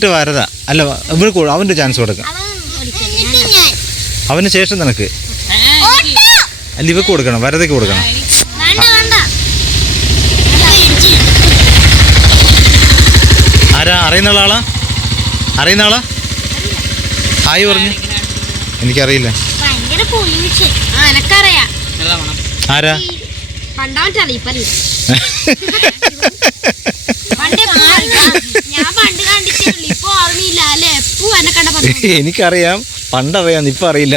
വരതാ അല്ല അവൻ്റെ ചാൻസ് കൊടുക്കാം. അവന് ശേഷം നിനക്ക് അല്ല ഇവക്ക് കൊടുക്കണം, വരതയ്ക്ക് കൊടുക്കണം. ആരാ അറിയുന്ന ആളാ? ഹായ് പറഞ്ഞു. എനിക്കറിയില്ല. ആരാ? എനിക്കറിയാം, പണ്ടറിയാം, ഇപ്പൊ അറിയില്ല.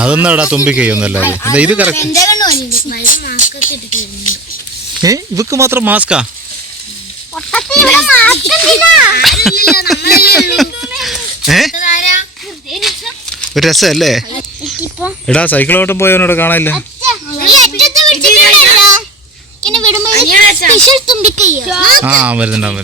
അതൊന്നും ഇവിടെ തുമ്പിക്കയൊന്നുമല്ല. ഇത് കറക്റ്റ്. ഇവക്ക് മാത്രം മാസ്കാ? ഒരു രസമല്ലേ? എടാ സൈക്കിളോട്ടും പോയവനോട് കാണാനില്ല. ആ വരുന്നുണ്ട്.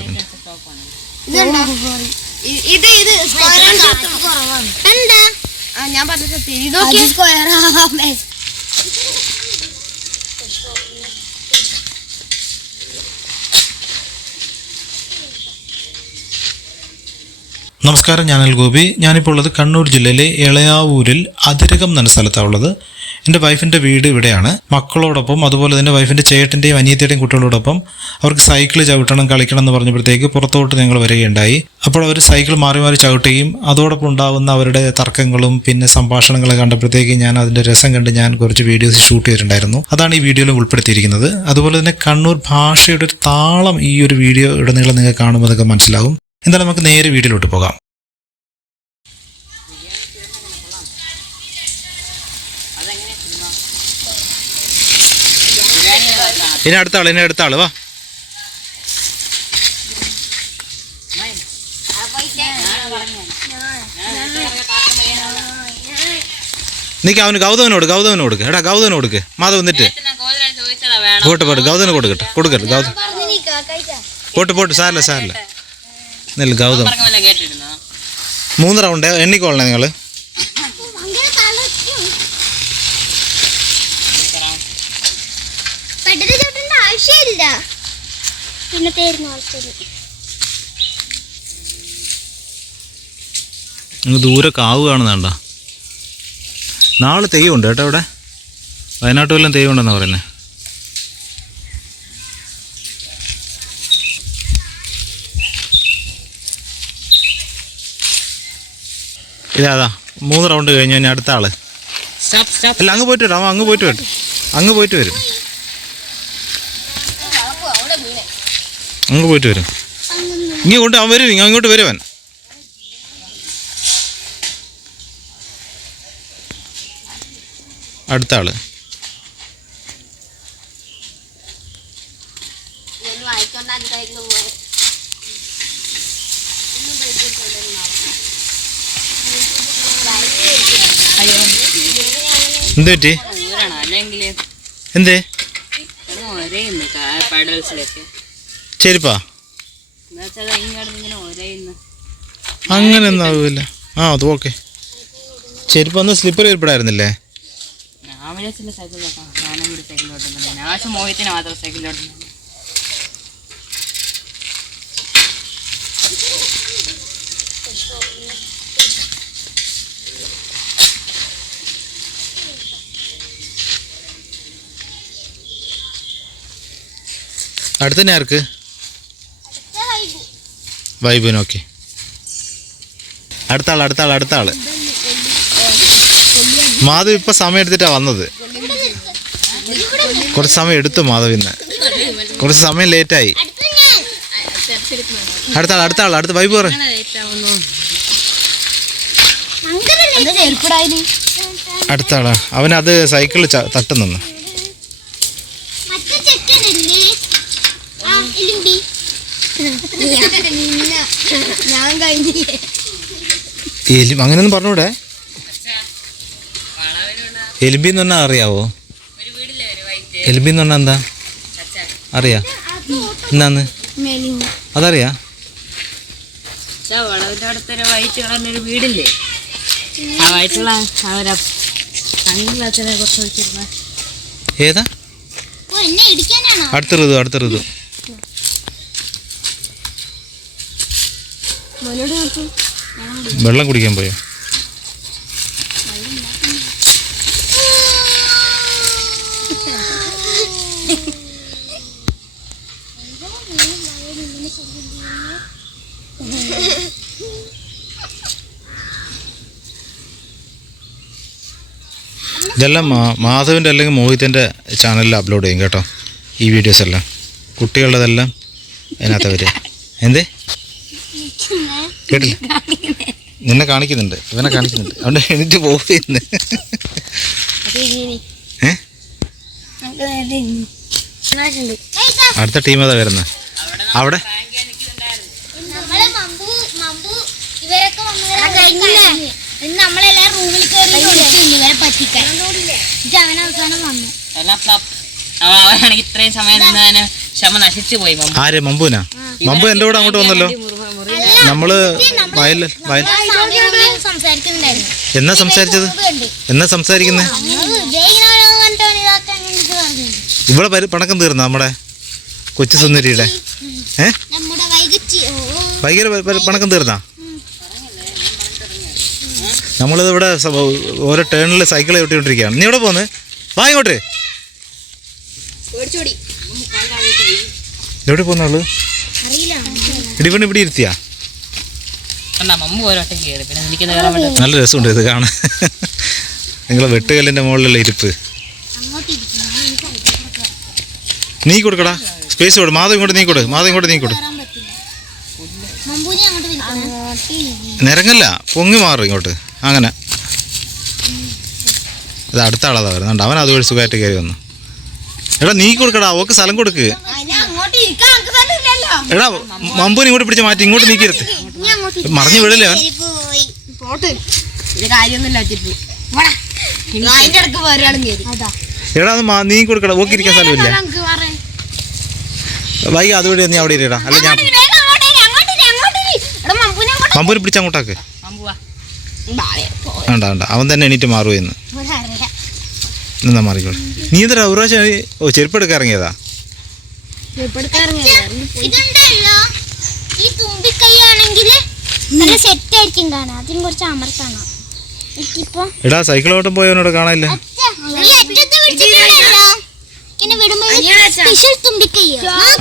നമസ്കാരം, ഞാൻ ഗോപി. ഞാനിപ്പോൾ ഉള്ളത് കണ്ണൂർ ജില്ലയിലെ എളയാവൂരിൽ അതിരകം എന്ന സ്ഥലത്താണ് ഉള്ളത്. എൻ്റെ വൈഫിൻ്റെ വീട് ഇവിടെയാണ്. മക്കളോടൊപ്പം അതുപോലെ തന്നെ വൈഫിൻ്റെ ചേട്ടൻ്റെയും അനിയത്തിയുടെയും കുട്ടികളോടൊപ്പം അവർക്ക് സൈക്കിൾ ചവിട്ടണം, കളിക്കണം എന്ന് പറഞ്ഞപ്പോഴത്തേക്ക് പുറത്തോട്ട് ഞങ്ങൾ വരികയുണ്ടായി. അപ്പോൾ അവർ സൈക്കിൾ മാറി മാറി ചവിട്ടുകയും അതോടൊപ്പം ഉണ്ടാകുന്ന അവരുടെ തർക്കങ്ങളും പിന്നെ സംഭാഷണങ്ങളെ കണ്ടപ്പോഴത്തേക്ക് ഞാൻ അതിൻ്റെ രസം കണ്ട് ഞാൻ കുറച്ച് വീഡിയോസ് ഷൂട്ട് ചെയ്തിട്ടുണ്ടായിരുന്നു. അതാണ് ഈ വീഡിയോയിൽ ഉൾപ്പെടുത്തിയിരിക്കുന്നത്. അതുപോലെ തന്നെ കണ്ണൂർ ഭാഷയുടെ ഒരു താളം ഈ ഒരു വീഡിയോ ഉടനീളം നിങ്ങൾ കാണുമ്പോൾ അതൊക്കെ മനസ്സിലാവും. എന്തായാലും നമുക്ക് നേരെ വീഡിയോയിലോട്ട് പോകാം. ഇനി അടുത്ത ആള് വാ. നീക്ക് അവന് ഗൗതമന് കൊടുക്ക്. എടാ ഗൗതമന് കൊടുക്ക്. മാധവ് വന്നിട്ട് പോട്ട് ഗൗതമന് കൊടുക്കട്ടെ. ഗൗതം പോട്ട് സാരില്ല. നെല്ല് ഗൗതം 3 റൗണ്ട് എണ്ണിക്കോളണേ നിങ്ങൾ. ദൂരെ കാവ് കാണുന്നുണ്ട. നാളെ തെയ്യമുണ്ട് കേട്ടോ ഇവിടെ. വയനാട്ടിൽ വല്ലതും തെയ്യമുണ്ടെന്നാണ് പറയുന്നത്. ഇതാ 3 റൗണ്ട് കഴിഞ്ഞു. ഇനി അടുത്ത ആള്. അല്ല അങ്ങ് പോയിട്ട് വരും. അങ്ങ് പോയിട്ട് വരും. ഇങ്ങോട്ട് അവൻ വരും. ഇങ്ങോട്ട് വരുവൻ. അടുത്ത ആള്. എന്ത് പറ്റി? എന്തേ ചെരുപ്പാ? അങ്ങനെയൊന്നും ആവില്ല. അത് ഓക്കെ. ചെരുപ്പ് ഒന്ന് സ്ലിപ്പർ ചെരുപ്പിടായിരുന്നില്ലേ? അടുത്തന്നെ ആർക്ക്? വൈബുന്. ഓക്കെ. അടുത്ത ആള്. മാധവ് ഇപ്പൊ സമയം എടുത്തിട്ടാ വന്നത്. കുറച്ച് സമയം എടുത്തു മാധവ്. ഇന്ന് കുറച്ച് സമയം ലേറ്റായി. അടുത്ത ആള് വൈബ് പറ. അടുത്ത ആളാ. അവനത് സൈക്കിളിൽ തട്ടുന്നു. അങ്ങനെയൊന്നും പറഞ്ഞൂടെ? എലുമ്പി എന്ന് പറഞ്ഞാൽ അറിയാവോ? എലുമ്പി എന്ന് പറഞ്ഞാൽ എന്താ അറിയാ? എന്താന്ന് അതറിയാ? ഏതാ? അടുത്ത ഋതു. വെള്ളം കുടിക്കാൻ പോയോ? ഇതെല്ലാം മാധവിൻ്റെ അല്ലെങ്കിൽ മോഹിത്തിൻ്റെ ചാനലിൽ അപ്ലോഡ് ചെയ്യും കേട്ടോ. ഈ വീഡിയോസ് എല്ലാം കുട്ടികളുടെതെല്ലാം അതിനകത്ത് വരിക. എന്തേ കേട്ടില്ല? നിന്നെ കാണിക്കുന്നുണ്ട്, ഇവനെ കാണിക്കുന്നുണ്ട്. അതുകൊണ്ട് എണീറ്റ് പോകുന്നു. അടുത്ത ടീം ഏതാ വരുന്നത്? അവിടെ ഇത്രയും സമയം നിന്ന് ക്ഷമ നശിച്ചു പോയി. ആര്? മമ്പൂനാ? മമ്പു എൻ്റെ കൂടെ അങ്ങോട്ട് വന്നല്ലോ. നമ്മള് എന്നാ സംസാരിച്ചത്? എന്നാ സംസാരിക്കുന്നത്? ഇവിടെ പണക്കം തീർന്ന നമ്മുടെ കൊച്ചു സുന്ദരിയുടെ ഭയങ്കര പണക്കം തീർന്നാ? നമ്മളിത് ഇവിടെ ഓരോ ടേണിൽ സൈക്കിൾ ചവിട്ടിക്കൊണ്ടിരിക്കുകയാണ്. നീ എവിടെ പോന്ന്? വാ ഇങ്ങോട്ട്. എവിടെ പോന്നാള്? ഇടിവണ് ഇവിടെ ഇരുത്തിയാ? നല്ല രസമുണ്ട് ഇത് കാണാൻ. നിങ്ങളെ വെട്ടുകല്ലിന്റെ മുകളിലുള്ള ഇരിപ്പ്. നീ കൊടുക്കടാ, സ്പേസ് കൊടു. മാധവ് ഇങ്ങോട്ട് നീ കൊടു. മാധവ് ഇങ്ങോട്ട് നീ കൊടു. നിരങ്ങല്ല, പൊങ്ങി മാറും ഇങ്ങോട്ട്. അങ്ങനെ ഇത് അടുത്ത ആളതാ വരുന്നുണ്ട്. അവൻ അതുവഴി സുഖമായിട്ട് കയറി വന്നു. എടാ നീ കൊടുക്കടാ, ഓക്ക് സ്ഥലം കൊടുക്ക്. എടാ മമ്പൂന് ഇങ്ങോട്ട് പിടിച്ച് മാറ്റി, ഇങ്ങോട്ട് നീക്കിരുത്ത്. മറിഞ്ഞു വിടല്ലേ അവൻ. എടാ അത് നീ കൊടുക്കടാ, ഓക്ക് ഇരിക്കാൻ സ്ഥലമില്ല. വൈകി അതുവഴി നീ അവിടെ ഇരിടാ. അല്ല ഞാൻ മമ്പൂനെ പിടിച്ച് അങ്ങോട്ടാക്ക്. വേണ്ട വേണ്ട, അവൻ തന്നെ എണീറ്റ് മാറുമെന്ന്. എന്നാ മാറിക്കോളെ. നീ എന്താ ഒരു പ്രാവശ്യം ചെരുപ്പ് എടുക്കാൻ ഇറങ്ങിയതാ? എടാ സൈക്കിൾ ഓട്ടം പോയവനോട് കാണാനില്ല.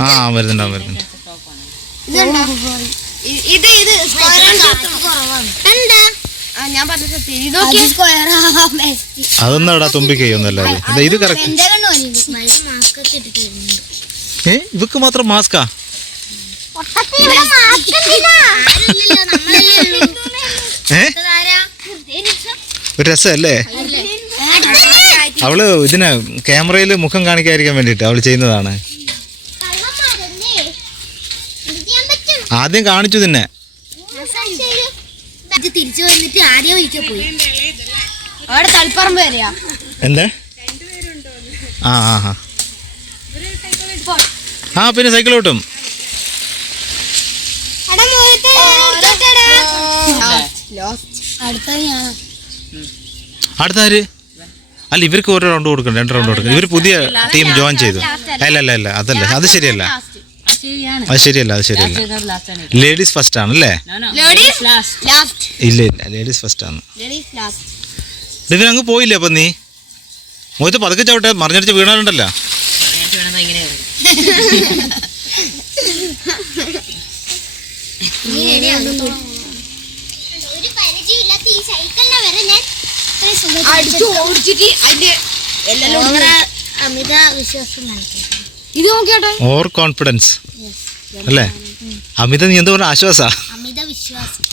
ആ വരുന്നുണ്ട് വരുന്നുണ്ട്. അതൊന്നും എടാ തുമ്പിക്കൈയൊന്നല്ല. ഇത് കറക്റ്റ്. ഇവക്ക് മാത്രം മാസ്കാ? ഒരു രസമല്ലേ? അവള് ഇതിന് ക്യാമറയിൽ മുഖം കാണിക്കാതിരിക്കാൻ വേണ്ടിട്ട് അവള് ചെയ്യുന്നതാണ്. ആദ്യം കാണിച്ചു നിന്നെ. തിരിച്ചു വന്നിട്ട് ആദ്യം ഒരിക്കൽ പോയി അവിടെ തളിപ്പറമ്പ് വരെയാ. എന്താ? ആ ആ ആ പിന്നെ സൈക്കിൾ ഓട്ടും. അടുത്താര്? അല്ല ഇവർക്ക് ഒരു റൗണ്ട് കൊടുക്കണം, 2 റൗണ്ട് കൊടുക്കണം. ഇവർ പുതിയ ടീം ജോയിൻ ചെയ്തു. അല്ല അല്ല അല്ല അതല്ല, അത് ശരിയല്ല. അത് ശരിയല്ല, അത് ശരിയല്ല. ലേഡീസ് ഫസ്റ്റ് ആണല്ലേ? ഇല്ല ഇല്ല, ലേഡീസ് ഫസ്റ്റ് ആണ്. ഇവരങ്ങ് പോയില്ലേ? അപ്പൊ നീ മോഹത്തെ പതുക്കെ ചവിട്ടെ, മറിഞ്ഞടിച്ച് വീണാലുണ്ടല്ലോ. അമിത വിശ്വാസം ഇത് നോക്കിയോട്ടെ. ഓവർ കോൺഫിഡൻസ് അല്ലേ? അമിത നീ എന്താ പറഞ്ഞ? ആശ്വാസാ?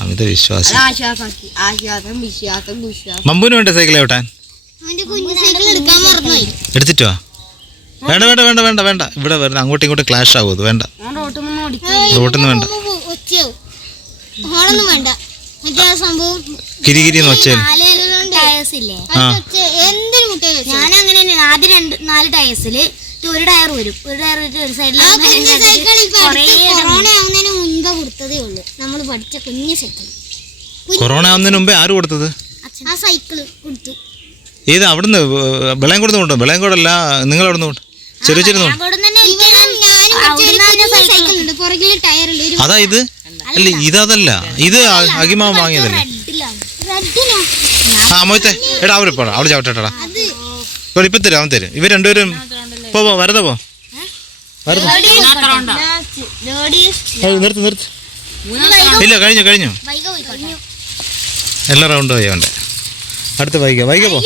അമിത വിശ്വാസം. മമ്പൂന് വേണ്ട സൈക്കിൾ ചവിട്ടാൻ? എടുത്തിട്ടോ? വേണ്ട വേണ്ട വേണ്ട വേണ്ട വേണ്ട. ഇവിടെ വരുന്ന അങ്ങോട്ടും ഇങ്ങോട്ടും ക്ലാഷ് ആവും. അത് വേണ്ട. റോട്ടൊന്നും വേണ്ട. കിരികിരിന്ന് വെച്ചേ. ഞാനങ്ങനെ ആദ്യം 4 ടയേഴ്സില് ഒരു ടയർ വരും. ഒരു ടയർ ഒരു സൈഡിൽ. കൊറോണ ആവുന്നതിന് മുൻപ് കൊടുത്തതേ ഉള്ളൂ. നമ്മൾ പഠിച്ച കുഞ്ഞു സൈക്കിൾ. കൊറോണ ആവുന്നതിന് മുമ്പേ ആര് കൊടുത്തത്? ആ സൈക്കിള് കൊടുത്തു. ഏത് അവിടുന്ന്? വിളയംകോട് കൊണ്ടോ? വിളയംകോടല്ല, നിങ്ങൾ അവിടുന്ന് കൊണ്ട് ചെറിയ ചെറിയ. അതാ ഇത്? അല്ല ഇതല്ല, ഇത് അകിമാവ് വാങ്ങിയതല്ലേ. ആ മോയത്തെ എടാ അവരിപ്പോ അവള് ചവിട്ടേട്ടാ. ഇപ്പൊ തരും, അവൻ തരും. ഇവർ രണ്ടുപേരും പോ വരത പോ നിർത്ത് നിർത്ത്. ഇല്ല കഴിഞ്ഞു എല്ലാ റൗണ്ടും ആയി അവൻ്റെ. അടുത്ത വൈക പോ.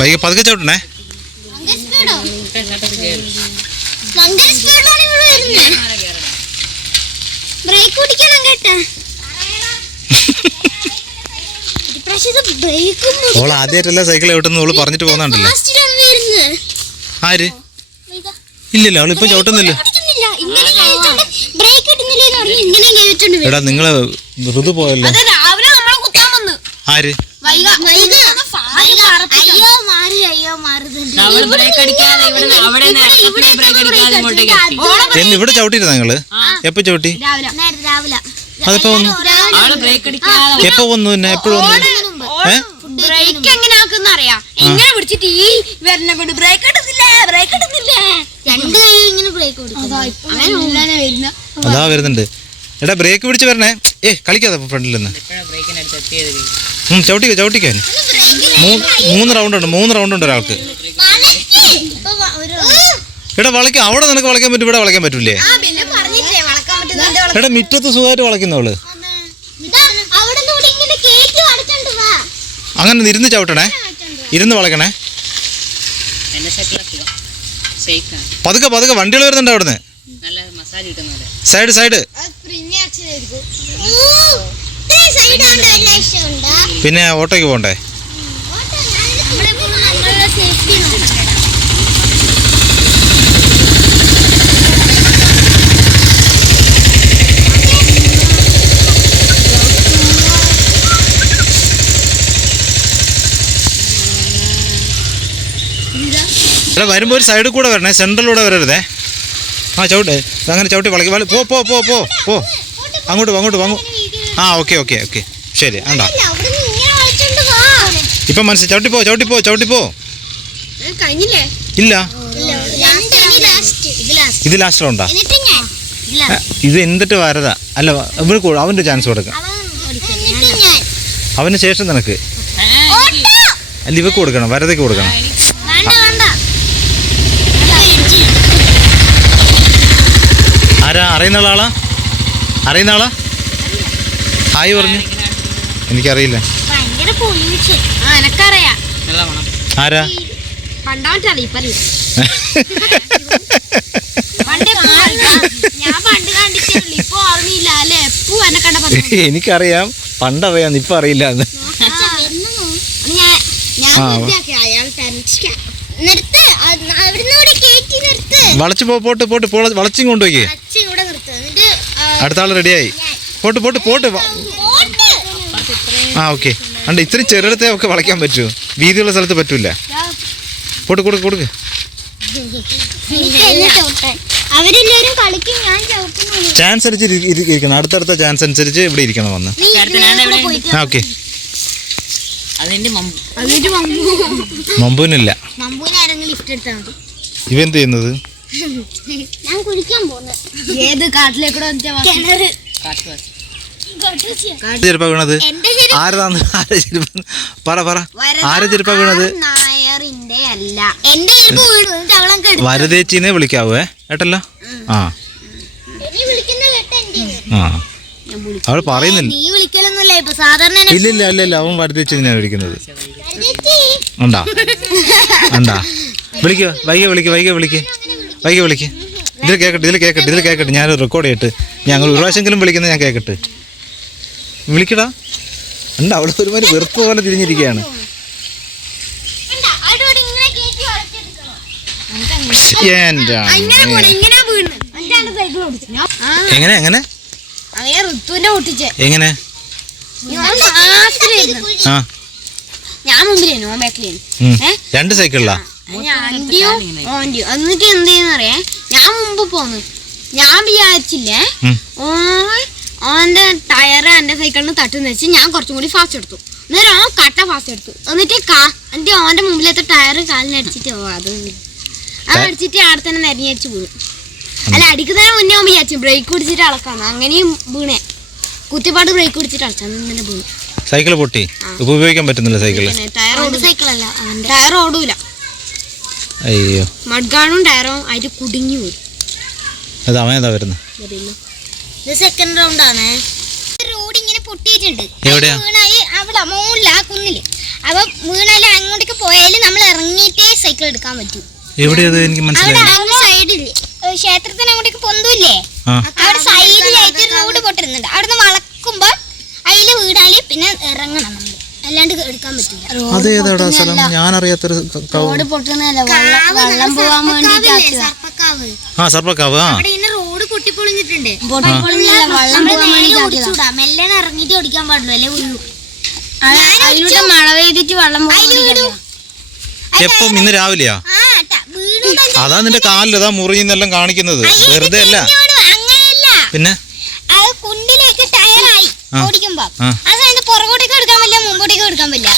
വൈക പതുക്കെ ചവിട്ടണേ. ഓൾ ആദ്യമായിട്ടല്ല സൈക്കിൾ ചവിട്ടുന്ന ഓള് പറഞ്ഞിട്ട് പോകുന്നുണ്ടല്ലോ. ആര്? ഇല്ലില്ല അവൾ ഇപ്പൊ ചവിട്ടുന്നില്ല. എടാ നിങ്ങള് ഋതു പോയല്ലോ. ആര്? എന്ന് ഇവിടെ ചവിട്ടിയിരുന്ന നിങ്ങള്? എപ്പോ ചവിട്ടി? അതിപ്പോ വന്നു. എപ്പോ വന്നു? പിന്നെ എപ്പോഴും വന്നു? ബ്രേക്ക് എങ്ങനെ ആക്കുന്ന അറിയാം. ഇങ്ങനെ പിടിച്ചിട്ട് ഈ വരണ കൊണ്ട് ബ്രേക്ക് ഇടുന്നില്ലേ, ബ്രേക്ക് ഇടുന്നില്ലേ, രണ്ട് കൈ ഇങ്ങനെ ബ്രേക്ക് കൊടുക്കും. അതാ വരുന്നുണ്ട്. എടാ ബ്രേക്ക് പിടിച്ച് വരണേ. കളിക്കാതെ ഫ്രണ്ടിൽ നിന്ന് ചവിട്ടിക്കാൻ. 3 റൗണ്ട് ഉണ്ട് ഒരാൾക്ക്. എടാ വളയ്ക്കാം. അവിടെ നിനക്ക് വളയ്ക്കാൻ പറ്റും, ഇവിടെ വളയ്ക്കാൻ പറ്റൂലേ? എടാ മിറ്റത്ത് സുഖമായിട്ട് വളയ്ക്കുന്നവള്. അങ്ങനെ ഇരുന്ന് ചവിട്ടണേ, ഇരുന്ന് വളയ്ക്കണേ. പതുക്കെ വണ്ടികൾ വരുന്നുണ്ട് അവിടുന്ന്. സൈഡ് പിന്നെ ഓട്ടോയ്ക്ക് പോകണ്ടേ? എടാ വരുമ്പോൾ ഒരു സൈഡിൽ കൂടെ വരണേ, സെൻട്രലിലൂടെ വരരുതേ. ആ ചവിട്ട് അങ്ങനെ ചവിട്ടി വളക്കി പോ അങ്ങോട്ട് വാങ്ങൂ. ആ ഓക്കെ ശരി. ആണ്ടാ ഇപ്പം മനസ്സിൽ ചവിട്ടിപ്പോ. ഇല്ല ഇത് ലാസ്റ്റ് റൗണ്ടാ. ഇത് എന്നിട്ട് വരതാ. അല്ല അവൻ്റെ ചാൻസ് കൊടുക്കാം. അവന് ശേഷം നിനക്ക്. അല്ല ഇവക്ക് കൊടുക്കണം, വരതയ്ക്ക് കൊടുക്കണം. ആരാ? അറിയുന്ന ആളാ? ഹായ് പറഞ്ഞു. എനിക്കറിയില്ല. ആരാ? എനിക്കറിയാം, പണ്ടറിയാം, ഇപ്പൊ അറിയില്ല. വളച്ചു പോട്ട് വളച്ചും കൊണ്ടുപോയി. അടുത്ത ആള് റെഡിയായി. പോട്ട്. ആ ഓക്കെ. അണ്ട് ഇത്രയും ചെറുടത്തെ ഒക്കെ വളയ്ക്കാൻ പറ്റുമോ? വീതിയുള്ള സ്ഥലത്ത് പറ്റൂല. പോട്ട് കൊടുക്ക്. ചാൻസ് അനുസരിച്ച് ഇരിക്കണം. അടുത്തടുത്ത ചാൻസ് അനുസരിച്ച് ഇവിടെ ഇരിക്കണം വന്ന്. ആ ഓക്കെ. മമ്പൂനില്ല. ഇവന്ത് ചെയ്യുന്നത്? ചെരുപ്പാ വീണത്? ആരതാന്ന്? ആരെ ചെരുപ്പാ വീണത്? വരദേച്ചിനെ വിളിക്കാവേ ഏട്ടല്ലോ. ആ അവള് പറയുന്നില്ല. ഇല്ല അവൻ വരദേച്ചിനെയാണ് വിളിക്കുന്നത്. ഉണ്ടാ വിളിക്കുക. വൈകി വിളിക്ക്. ഇതിൽ കേക്കട്ടെ. ഞാൻ റെക്കോർഡ് ചെയ്തിട്ട് ഞങ്ങൾ ഒരു പ്രാവശ്യമെങ്കിലും വിളിക്കുന്നത് ഞാൻ കേക്കട്ടെ. വിളിക്കടാ. ഉണ്ട് അവള് ഒരുമാതിരി വെറുപ്പ് പോലെ തിരിഞ്ഞിരിക്കുകയാണ്. എങ്ങനെ ഞാൻ മുമ്പിലേനു ബാക്കിലേനു. 2 സൈക്കിളിലാ. എന്നിട്ട് എന്ത് ചെയ്യുന്നറിയേ, ഞാൻ മുമ്പ് പോന്നു. ഞാൻ വിചാരിച്ചില്ലേ ഓന്റെ ടയറ് എന്റെ സൈക്കിളിന് തട്ടുന്ന വെച്ച് ഞാൻ കുറച്ചും കൂടി ഫാസ്റ്റ് എടുത്തു. അന്നേരം ഓൻ കട്ട ഫാസ്റ്റ് എടുത്തു. എന്നിട്ട് ഓന്റെ മുമ്പിലത്തെ ടയറ് കാലിനടിച്ചിട്ട് അത് അടിച്ചിട്ട് അവിടെ തന്നെ നിരഞ്ഞടിച്ച് പോയി. അല്ല അടിക്കുന്നതിന് മുന്നേ ആവുമ്പോ വിചാരിച്ചു ബ്രേക്ക് പിടിച്ചിട്ട് അളക്കാന്ന്, അങ്ങനെയും വീണേ കുത്തിപ്പാട് ബ്രേക്ക് പിടിച്ചിട്ട് അളച്ചാന്ന് വീണു. സൈക്കിൾ പൊട്ടി, ഇപ്പൊ ഉപയോഗിക്കാൻ പറ്റുന്നില്ല സൈക്കിള്. സൈക്കിളല്ല, ടയർ ഓടൂല. അയ്യോ, മഡ്ഗാണും ടയറും അതിൽ കുടുങ്ങി വരും. അത് അവൻ ഏതാ വരുന്നത്? ഇത് സെക്കൻഡ് റൗണ്ട് ആണ്. റോഡ് ഇങ്ങനെ പൊട്ടിയിട്ടുണ്ട്. എവിടെയാ? വീണാല് അവിടെ മുകളിൽ ആ കുന്നില്. അപ്പൊ വീണാല് അങ്ങോട്ടേക്ക് പോയാല് നമ്മൾ ഇറങ്ങിയിട്ടേ സൈക്കിൾ എടുക്കാൻ പറ്റൂ. എവിടെയത് എനിക്ക് മനസ്സിലായി. അവിടെ സൈഡില് ക്ഷേത്രത്തിന് അങ്ങോട്ടേക്ക് പൊന്തൂല്ലേ, അവിടെ സൈഡിലായിട്ട് റോഡ് പൊട്ടിരുന്നുണ്ട്. അവിടുന്ന് വളക്കുമ്പോ അതില് വീണാല് പിന്നെ ഇറങ്ങണം നമ്മള്, അല്ലാണ്ട് എടുക്കാൻ പറ്റില്ല. അതേതാടാ സ്ഥലം? ഞാൻ അറിയാത്തൊരു റോഡ് പൊട്ടുന്നതല്ല, വെള്ളം പോവാൻ വേണ്ടിട്ട്. സർപ്പക്കാവ്. അവിടെ ഇങ്ങനെ റോഡ് പൊട്ടിപ്പൊളിഞ്ഞിട്ടുണ്ട്. മെല്ലെ ഇറങ്ങിട്ട് ഓടിക്കാൻ പാടുള്ളൂ, അല്ലെ വീഴും. അതിലൂടെ മഴ പെയ്തിട്ട് വെള്ളം എപ്പം? ഇന്ന് രാവിലെയാ? അതാ നിന്റെ കാലിലതാ മുറിഞ്ഞെല്ലാം കാണിക്കുന്നത്, വെറുതെ അല്ല. അങ്ങനെയല്ല, പിന്നെ കുണ്ടിലേക്ക് ടയറായി ഓടിക്കുമ്പോ ആ സമയത്ത് പുറകോട്ടേക്ക് എടുക്കാൻ പറ്റില്ല, മുമ്പോട്ടേക്ക് എടുക്കാൻ പറ്റില്ല.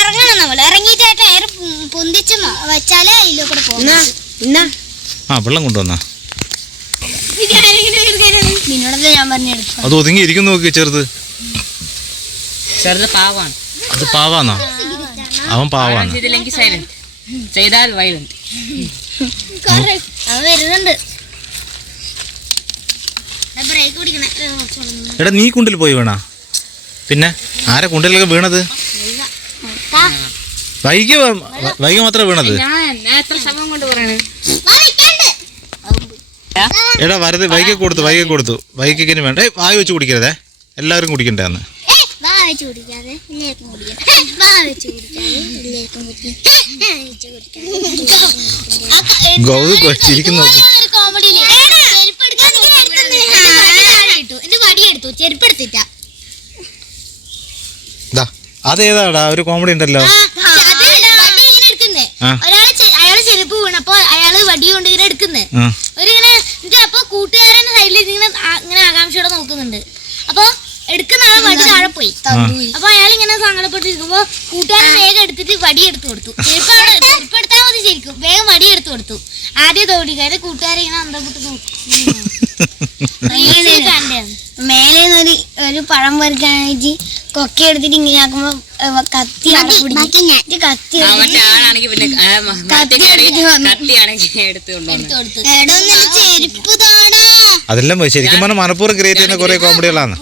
ഇറങ്ങണം നമ്മൾ, ഇറങ്ങിയിട്ട് ആ ടയർ പൊന്തിച്ച് വെച്ചാലേ അതിലൂടെ പോകും. വെള്ളം കൊണ്ടുവന്നാ നിന്നോടല്ലേ ഞാൻ പറഞ്ഞെടുക്കും. അത് ഒതുങ്ങി ഇരിക്കുന്നു നോക്കി. ചെറുത് പാവാണ്. അത് പാവാന്നാ? അവൻ പാവാണ്. ചെയ്തില്ലെങ്കിൽ സൈലന്റ്, ചെയ്താൽ വയലന്റ്. അത് വരുന്നുണ്ട്. ബ്രേക്ക് പിടിക്കണേ. എടാ നീ കുണ്ടിൽ പോയി വീണാ? പിന്നെ ആരെ കുണ്ടിലൊക്കെ വീണത്? വൈകി മാത്രമേ വീണത്? ഞാൻ എത്ര സമയം കൊണ്ട് പറയണേ. എടാ വരത് വൈകി കൊടുത്തു. വൈകിക്കിന് വേണ്ട. വായ വെച്ച് കുടിക്കരുതേ, എല്ലാവരും കുടിക്കണ്ടേ അന്ന്. ഗൗതു കൊച്ചിരിക്കുന്നു. അതേതാടാ ഒരു കോമഡി ഉണ്ടല്ലോ. അയാള് ചെരുപ്പ് വീണപ്പോ അയാള് വടി കൊണ്ട് ഇങ്ങനെ എടുക്കുന്നത് ഒരിങ്ങനെ. അപ്പൊ കൂട്ടുകാരൻ സൈഡിൽ ഇങ്ങനെ ആകാംക്ഷയോടെ നോക്കുന്നുണ്ട്. അപ്പൊ എടുക്കുന്ന ആളെ വടി താഴെ പോയി. അപ്പൊ അയാൾ ഇങ്ങനെ സങ്കടപ്പെട്ടിരിക്കുമ്പോ കൂട്ടുകാരൻ വേഗം എടുത്തിട്ട് വടി എടുത്തു കൊടുത്തു. ചെരുപ്പ് എടുത്താൽ മതി ശരിക്കും, വേഗം വടി എടുത്തു കൊടുത്തു. ആദ്യം തോടിക്കാര് കൂട്ടുകാരെ ഇങ്ങനെ അന്തപ്പെട്ട് നോക്കും. മേലെ ഒരു പഴം പറിക്കാനായിട്ട് കൊക്ക എടുത്തിട്ട് ഇങ്ങനെ ആക്കുമ്പോ കത്തി ആളാണെങ്കിൽ പിന്നെ കത്തിയാണെങ്കിൽ ചെരുപ്പ് താടാ. അതെല്ലാം ശരിക്കും പറഞ്ഞാൽ മനഃപൂർവ്വം ക്രിയേറ്റ് ചെയ്യുന്ന കുറെ കോമഡികളാണ്.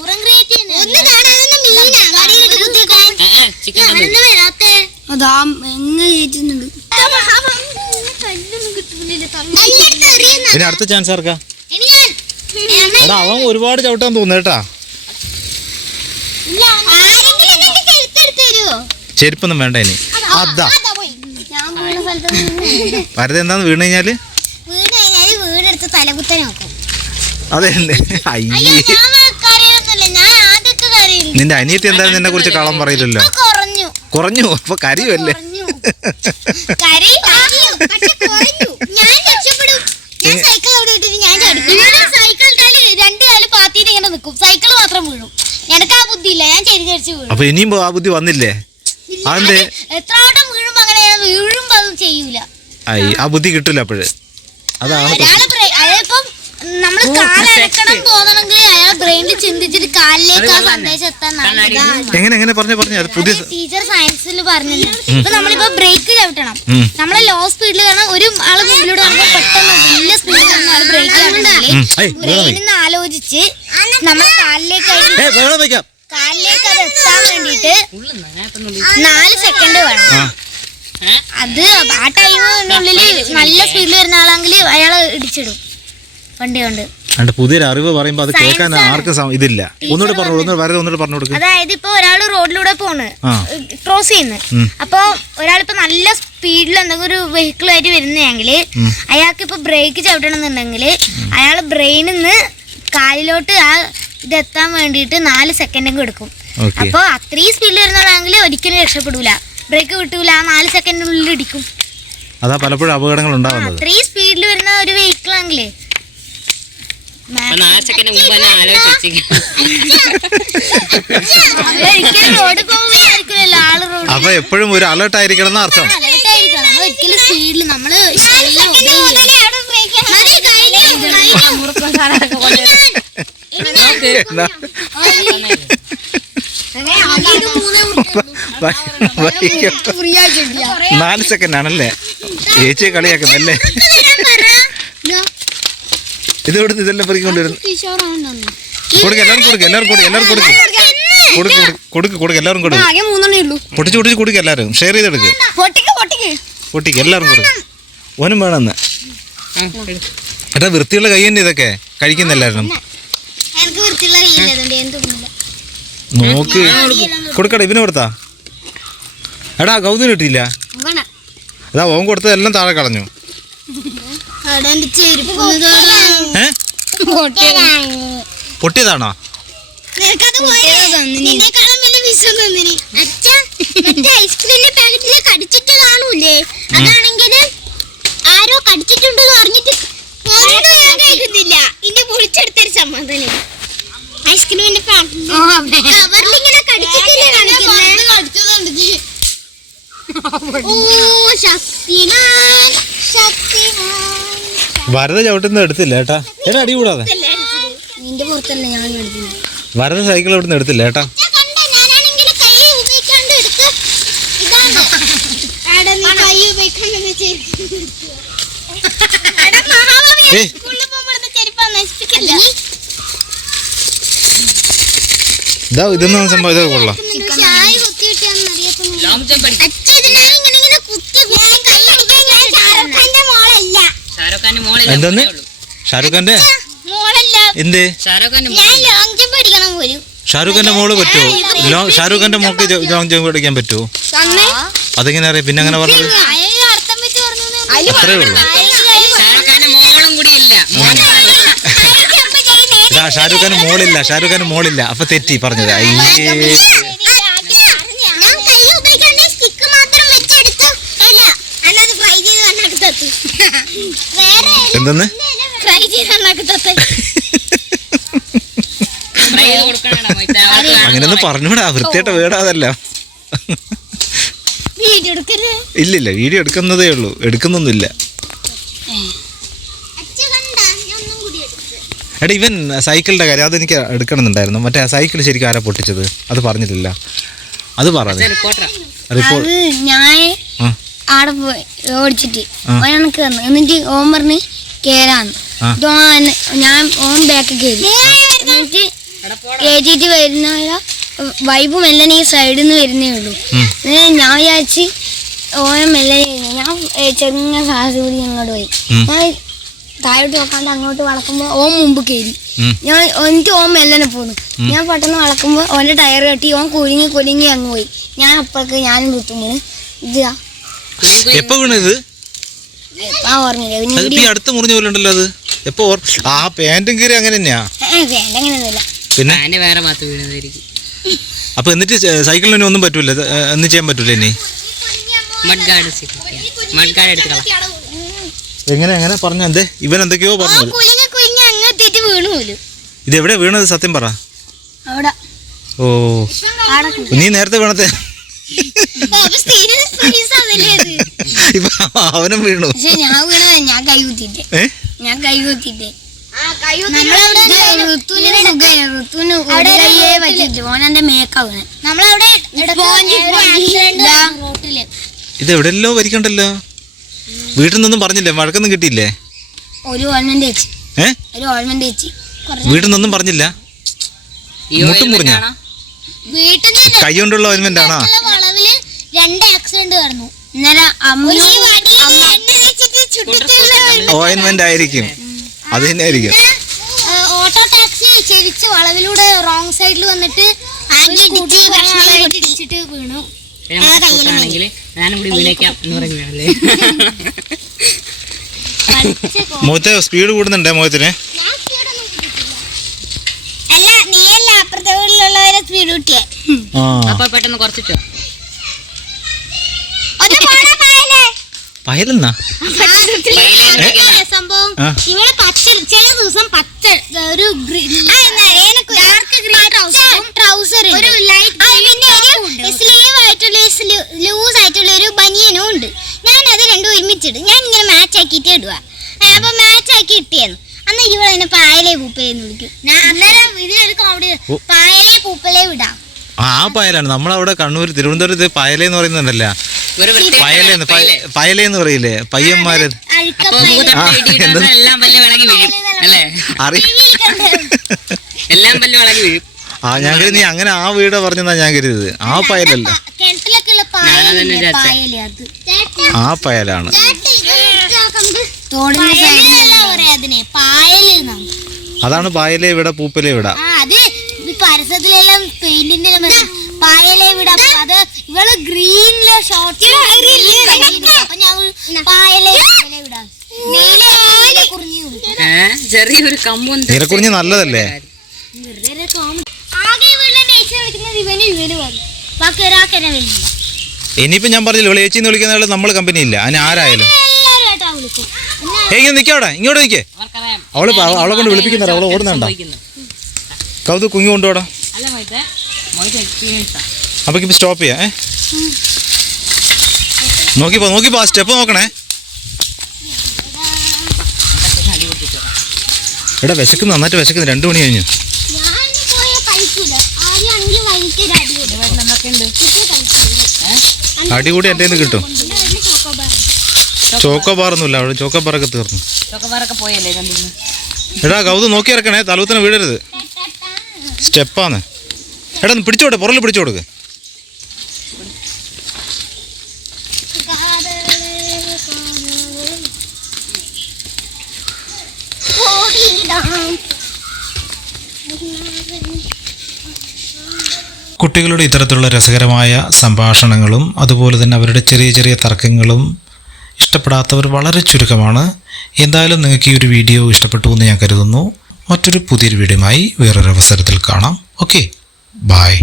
പിന്നെ അടുത്ത ചാൻസ് ആർക്കാ? എടാ അവൻ ഒരുപാട് ചവിട്ടാൻ തോന്നുന്നു കേട്ടാ. ചെരുപ്പൊന്നും വേണ്ട ഇനി. അതാ വരത് എന്താന്ന് വീണ് കഴിഞ്ഞാല് വീടെടുത്ത് തലകുത്തനെ നോക്കും. അതെ. അയ്യേ, നിന്റെ അനിയത്തി എന്തായാലും നിന്നെ കുറിച്ച് കള്ളം പറയില്ലല്ലോ. കുറഞ്ഞു അപ്പൊ കരയുമല്ലേ? സൈക്കിൾ മാത്രം വീഴും. എനിക്ക് ആ ബുദ്ധി ഇല്ല, ഞാൻ ചെരിച്ചു വീഴും. അപ്പൊ ഇനിയും ആ ബുദ്ധി വന്നില്ലേ? അതെന്തേ? എത്രാവട്ടം വീഴുമ്പോ അങ്ങനെ വീഴുമ്പോ അത് ചെയ്യൂല. ആ ബുദ്ധി കിട്ടില്ല അപ്പോഴ്. അതാണ് അയാളിപ്പം നമ്മള് കാലടക്കണം തോന്നണമെങ്കിൽ അയാൾ ബ്രെയിനിൽ ചിന്തിച്ചിട്ട് കാലിലേക്ക് ആ സന്ദേശം എത്താൻ. എങ്ങനെ പറഞ്ഞു അത് പുതിയ ടീച്ചർ സയൻസിൽ പറഞ്ഞു. ഇപ്പൊ നമ്മളിപ്പോ ബ്രേക്ക് ചവിട്ടണം, നമ്മളെ ലോ സ്പീഡിൽ കാരണം ഒരു ആള് മുമ്പിലൂടെ വരുമ്പോ പെട്ടെന്ന് വലിയ സ്പീഡിൽ ബ്രേക്ക് ചവിട്ടണമെങ്കിൽ ബ്രെയിനിന്ന് ആലോചിച്ച് നമ്മളെ കാലിലേക്ക് അത് എത്താൻ വേണ്ടിട്ട് 4 സെക്കൻഡ് വേണം. അത് ആ ടൈമിനുള്ളിൽ നല്ല സ്പീഡിൽ വരുന്ന ആളാണെങ്കിൽ അയാളെ ഇടിച്ചിടും വണ്ടി കൊണ്ട്. പുതിയൊരു അറിവ് പറയുമ്പോ അത് കേൾക്കാൻ ആർക്കും ഇതില്ല. ഒന്നുകൂടെ പറഞ്ഞു കൊടുക്കും. അതായത് ഇപ്പൊ ഒരാള് റോഡിലൂടെ പോണ്, ക്രോസ് ചെയ്യുന്നു. അപ്പൊ ഒരാളിപ്പോ നല്ല സ്പീഡിൽ എന്തെങ്കിലും ഒരു വെഹിക്കിളുമായിട്ട് വരുന്നെങ്കിൽ അയാൾക്ക് ഇപ്പൊ ബ്രേക്ക് ചവിട്ടണം എന്നുണ്ടെങ്കിൽ അയാൾ ബ്രെയിനിൽ നിന്ന് കാലിലോട്ട് ആ ഇതെത്താൻ വേണ്ടിയിട്ട് 4 സെക്കൻഡൊക്കെ എടുക്കും. അപ്പൊ അത്രയും സ്പീഡിൽ വരുന്നതാണെങ്കിൽ ഒരിക്കലും രക്ഷപ്പെടൂല, ബ്രേക്ക് കിട്ടൂല, 4 സെക്കൻഡിനുള്ളിൽ ഇടിക്കും. അതാ പലപ്പോഴും അപകടങ്ങൾ ഉണ്ടാവുന്നത്. അത്രയും സ്പീഡിൽ വരുന്ന ഒരു വെഹിക്കിൾ ആണെങ്കിലേ അപ്പൊ എപ്പോഴും ഒരു അലർട്ട് ആയിരിക്കണം എന്ന് അർത്ഥം. ഒരിക്കലും സ്പീഡിൽ നമ്മള് മുറുക്കൻ സാധനമൊക്കെ കൊണ്ടുവരും. എന്നാ? ഫ്രീ ആയിട്ട് കിട്ടിയ 4 സെക്കൻഡ് ആണല്ലേ ചേച്ചിയെ കളിയാക്കുന്നല്ലേ? ഇത് കൊടുത്ത് ഇതെല്ലാം പെറുക്കി കൊണ്ടുവരുന്നു. കൊടുക്ക് എല്ലാവരും കൊടുക്ക് എല്ലാവരും കൊടുക്ക് എല്ലാവരും കൊടുക്ക് കൊടുക്ക് കൊടുക്ക് കൊടുക്ക് എല്ലാവരും കൊടുക്ക്. ആകെ 3 ഉള്ളൂ. പൊട്ടിച്ച് പൊട്ടിച്ച് കൊടുക്ക് എല്ലാവരും. ഷെയർ ചെയ്തെടുക്ക്. പൊട്ടിക്ക് എല്ലാവരും കൊടുക്ക്. ഓനും വേണമെന്ന്. ഏട്ടാ വൃത്തിയുള്ള കൈ തന്നെ ഇതൊക്കെ കഴിക്കുന്ന എല്ലാവരും. എനിക്ക് വൃത്തിയുള്ള കയ്യില്ല, അതുകൊണ്ട് ഞാൻ തൊടുന്നില്ല. നോക്ക് കൊടുക്കട്ടെ. ഇവന് കൊടുത്താ? എടാ ഗൗതം കിട്ടിയില്ല. അതാ ഓൻ കൊടുത്തത് എല്ലാം താഴെ കളഞ്ഞു. പൊട്ടിയതാണോ? ഐസ്ക്രീമിന്റെ പാക്കറ്റില് കടിച്ചിട്ട് കാണൂലേ, അതാണെങ്കിൽ ആരോ കടിച്ചിട്ടുണ്ടെന്ന് പറഞ്ഞിട്ട് കഴിക്കുന്നില്ല. ഇനി പൊളിച്ചെടുത്തൊരു സമാധാനം. ഐസ്ക്രീമിന്റെ കവറിലിങ്ങനെ കടിച്ചിട്ടില്ലേ കാണിക്കുന്നത്? ഓ ശക്തിമാൻ ശക്തിമാൻ. വരത ചവിട്ടുന്നത് എടുത്തില്ല ഏട്ടാ. ഏട്ടാ അടി കൂടാതെ. നിന്റെ പുറത്തല്ലേ ഞാൻ എടുത്തില്ല. വരത സൈക്കിൾ ഇവിടുന്ന് എടുത്തില്ല ഏട്ടാ. ഞാനാണെങ്കിൽ കൈ ഉപയോഗിക്കാണ്ട് എടുത്ത് ഇതാണ്. കൈ ഉപയോഗിക്കാണ്ട് ഇതാ ഇതൊന്നും സംഭവം ഇതൊക്കെ കൊള്ളാം. ലോങ് ജമ്പ് അടിക്കും. ഷാരൂഖ് ഖാന്റെ മോളില്ല. എന്തോന്ന്? ഷാരൂഖ് ഖാന്റെ എന്ത്? ഷാരൂഖ് ഖാന്റെ ഷാരൂഖ് ഖാന്റെ മോള് പറ്റുമോ? ഷാരൂഖ് ഖാന്റെ മോൾക്ക് ലോങ് ജമ്പ് അടിക്കാൻ പറ്റുമോ? അതെങ്ങനെ അറിയാം? പിന്നെ അങ്ങനെ പറഞ്ഞത് അത്രേ ഉള്ളൂ. ഷാരൂഖ് ഖാന്റെ മോളും കൂടി ഇല്ല. ഷാരൂഖ് ഖാന് മോളില്ല. ഷാരൂഖ് ഖാന് മോളില്ല. അപ്പൊ തെറ്റി പറഞ്ഞത്. അയ്യേ എന്തെന്ന്? ഫ്രൈ ചെയ്ത് കൊടുക്കണടാ മൊയ്ത്ത. അങ്ങനെയൊന്നും പറഞ്ഞൂടാ. വൃത്തിയായിട്ട് വീടാതല്ല. ഇല്ലില്ല വീഡിയോ എടുക്കുന്നതേ ഉള്ളൂ. എടുക്കുന്നൊന്നുമില്ല. എടാ ഇവൻ സൈക്കിളിന്റെ കാര്യം അതെനിക്ക് എടുക്കണമെന്നുണ്ടായിരുന്നു. മറ്റേ ആ സൈക്കിൾ ശരിക്കും ആരാ പൊട്ടിച്ചത്? അത് പറഞ്ഞിട്ടില്ല. അത് പറഞ്ഞത് റിപ്പോർട്ടറാ. റിപ്പോർട്ട്. ഞാൻ ആടെ പോയി ഓടിച്ചിട്ട് ഓനക്ക് വന്നു. എന്നിട്ട് ഓൻ പറഞ്ഞ് കേറാന്ന്. ഞാൻ ഓൻ ബാക്ക് കയറി. എന്നിട്ട് കയറ്റിട്ട് വരുന്ന വൈബ് മെല്ലനെ ഈ സൈഡിൽ നിന്ന് വരുന്നേ ഉള്ളൂ. ഞാൻ വിചാരിച്ച് ഓനെ മെല്ലനെ ഞാൻ ചെറിയ സാഹസ് കൂടി അങ്ങോട്ട് പോയി. ഞാൻ താഴോട്ട് നോക്കാണ്ട് അങ്ങോട്ട് വളക്കുമ്പോൾ ഓൻ മുമ്പ് കയറി. ഞാൻ എനിക്ക് ഓൻ മെല്ലനെ പോന്നു. ഞാൻ പെട്ടെന്ന് വളക്കുമ്പോൾ ഓൻ്റെ ടയർ കെട്ടി ഓൻ കുലുങ്ങി കുലുങ്ങി അങ്ങ് പോയി. ഞാൻ അപ്പോഴേക്ക് ഞാനും കുത്തും വീണ്. ഇതാ എപ്പോ വീണത്? ഓർമ്മയില്ല. ഈ അടുത്ത് മുറിഞ്ഞ പോലെ ഉണ്ടല്ലോ അത്. എപ്പോ ആ പാന്റും കീറി അങ്ങനെ തന്നെയാ? വേണ്ടങ്ങനെയൊന്നുമില്ല. പിന്നെ അതിന്റെ വേറെ മാത്രം വീണതായിരിക്കും. അപ്പൊ എന്നിട്ട് സൈക്കിളിന് ഒന്നും പറ്റൂല? ഒന്നും ചെയ്യാൻ പറ്റൂല ഇനി? മഡ് ഗാർഡ് എടുത്തിട്ടാ. എങ്ങനെ എങ്ങനെ പറഞ്ഞ എന്തേ? ഇവൻ എന്തൊക്കെയോ പറഞ്ഞു. ഇത് എവിടെയാ വീണത്? സത്യം പറ. ഓ നീ നേരത്തെ വീണത്തെ. ഇപ്പൊ അവനും വീണു. ഞാൻ വീണത് ഞാൻ കൈ കുത്തിട്ട് ഓനെ മേക്കാവുന്ന നമ്മളവിടെ ഇത് എവിടെയല്ലോ വരിക്കണ്ടല്ലോ. വീട്ടിൽ നിന്നൊന്നും പറഞ്ഞില്ലേ? വഴക്കൊന്നും കിട്ടിയില്ലേ? ഒരു ഓൾമെന്റ് വെച്ച് വീട്ടിൽ നിന്നൊന്നും പറഞ്ഞില്ല? മുട്ടും മുറിഞ്ഞ കൈ കൊണ്ടുള്ള ഓയിൻമെന്റ് ആണോ? വളവില് 2 ആക്സിഡന്റ് നടന്നു. ഓയിൻമെന്റ് ആയിരിക്കും. അത് തന്നെ ആയിരിക്കും. ഓട്ടോ ടാക്സി ചെരിച്ച് വളവിലൂടെ റോങ് സൈഡിൽ വന്നിട്ട് ഇടിച്ചിട്ട് വീണു. ആണെങ്കിൽ ഞാനും കൂടി വീണേക്കാം എന്ന് പറഞ്ഞല്ലേ. മുഖത്തെ സ്പീഡ് കൂടുന്നുണ്ടേ മുഖത്തിന്? അല്ല നീയല്ല അപ്പുറത്തെ വീട്ടിലുള്ളവരെ സ്പീഡ് കൂട്ടിയേ. അപ്പൊ പെട്ടെന്ന് കുറച്ചിട്ടോ. പയലെന്നാ സംഭവം ഇവിടെ പച്ച ചില ദിവസം പച്ച ഒരു ട്രൗസർ ഒരു സ്ലീവ് ആയിട്ടുള്ള ലൂസ് ആയിട്ടുള്ള ഒരു ബനിയനും ഉണ്ട്. ഞാനത് രണ്ടും ഒരുമിച്ചിട്ട് ഞാൻ ഇങ്ങനെ മാച്ച് ആക്കിയിട്ട് ഇടുക. അപ്പൊ മാച്ച് ആക്കി ഇട്ടിയായിരുന്നു. അന്ന് ഇവിടെ പായലേ പൂപ്പലേന്ന് വിളിക്കും. ഞാൻ അന്നേരം ഇതിലൊരു കോമഡി, പായലേ പൂപ്പലേ വിടാം. ആ പായലാണ്. നമ്മളവിടെ കണ്ണൂർ തിരുവനന്തപുരത്ത് പായലെന്ന് പറയുന്നുണ്ടല്ലോ. ഒരു വൃത്തി പയലെന്ന് പറയില്ലേ പയ്യന്മാര്? അപ്പൊ എല്ലാം പല്ല് വിളകി വീഴും അല്ലേ? എല്ലാം പല്ല് വിളകി വീഴും. ആ ഞാൻ കരുതി നീ അങ്ങനെ ആ വീട് പറഞ്ഞാ ഞാൻ കരുതിയത്. ആ പയലല്ല, കിണറ്റിലൊക്കെ ഉള്ള പായലില്ലേ, പായല് അത്. ആ പയലാണ്. അതിനെ പായല്, അതാണ് പായലേ വിട പൂപ്പലേ വിട. അത് ഈ പരസ്യത്തിലെല്ലാം പെയിന്റിന്റെ പായലേ വിട. അത് ഇവള് ഗ്രീനിലെ ഷോർട്ട് അപ്പൊ ഞാൻ പായലേ വിടാം. ചെറിയൊരു കമ്പും നീലക്കുറിഞ്ഞി നല്ലതല്ലേ? ആകെ വീട്ടിലെ നേച്ചർ കളിക്കുന്നത് ഇവന് ബാക്കി ഒരാൾക്കെന്നെ വരുന്നില്ല. ഇനിയിപ്പോ ഞാൻ പറഞ്ഞില്ല ഇവിടെ ചേച്ചിന്ന് വിളിക്കുന്ന ആള് നമ്മള് കമ്പനി ഇല്ല. അതിന് ആരായാലും എല്ലാരും ആയിട്ടാ വിളിക്കും. നിക്കവിടെ, ഇങ്ങോട്ട് നിക്കേ. അവളെ കൊണ്ട് വിളിപ്പിക്കുന്ന അവളെ ഓടുന്നുണ്ടോ? കൗതു കുഞ്ഞു കൊണ്ടുപോടാ. അപ്പൊ ഇപ്പൊ സ്റ്റോപ്പ് ചെയ്യാം. നോക്കിപ്പോ സ്റ്റെപ്പ് നോക്കണേ. എടാ വിശക്കുന്നു, നന്നായിട്ട് വിശക്കുന്നു. 2 മണി കഴിഞ്ഞു. അടികൂടി എൻ്റെ നിന്ന് കിട്ടും. ചോക്കോബാറൊന്നുമില്ല അവിടെ, ചോക്കോബാറൊക്കെ തീർന്നു. എടാ കൗതു നോക്കി ഇറക്കണേ, തലൂത്തിനെ വീഴരുത്. സ്റ്റെപ്പാന്ന്. എടാ ഒന്ന് പിടിച്ചോട്ടെ, പുറകിൽ പിടിച്ചു കൊടുക്ക്. കുട്ടികളുടെ ഇത്തരത്തിലുള്ള രസകരമായ സംഭാഷണങ്ങളും അതുപോലെ തന്നെ അവരുടെ ചെറിയ ചെറിയ തർക്കങ്ങളും ഇഷ്ടപ്പെടാത്തവർ വളരെ ചുരുക്കമാണ്. എന്തായാലും നിങ്ങൾക്ക് ഈ ഒരു വീഡിയോ ഇഷ്ടപ്പെട്ടു എന്ന് ഞാൻ കരുതുന്നു. മറ്റൊരു പുതിയൊരു വീഡിയോയുമായി വേറൊരു അവസരത്തിൽ കാണാം. Okay, by.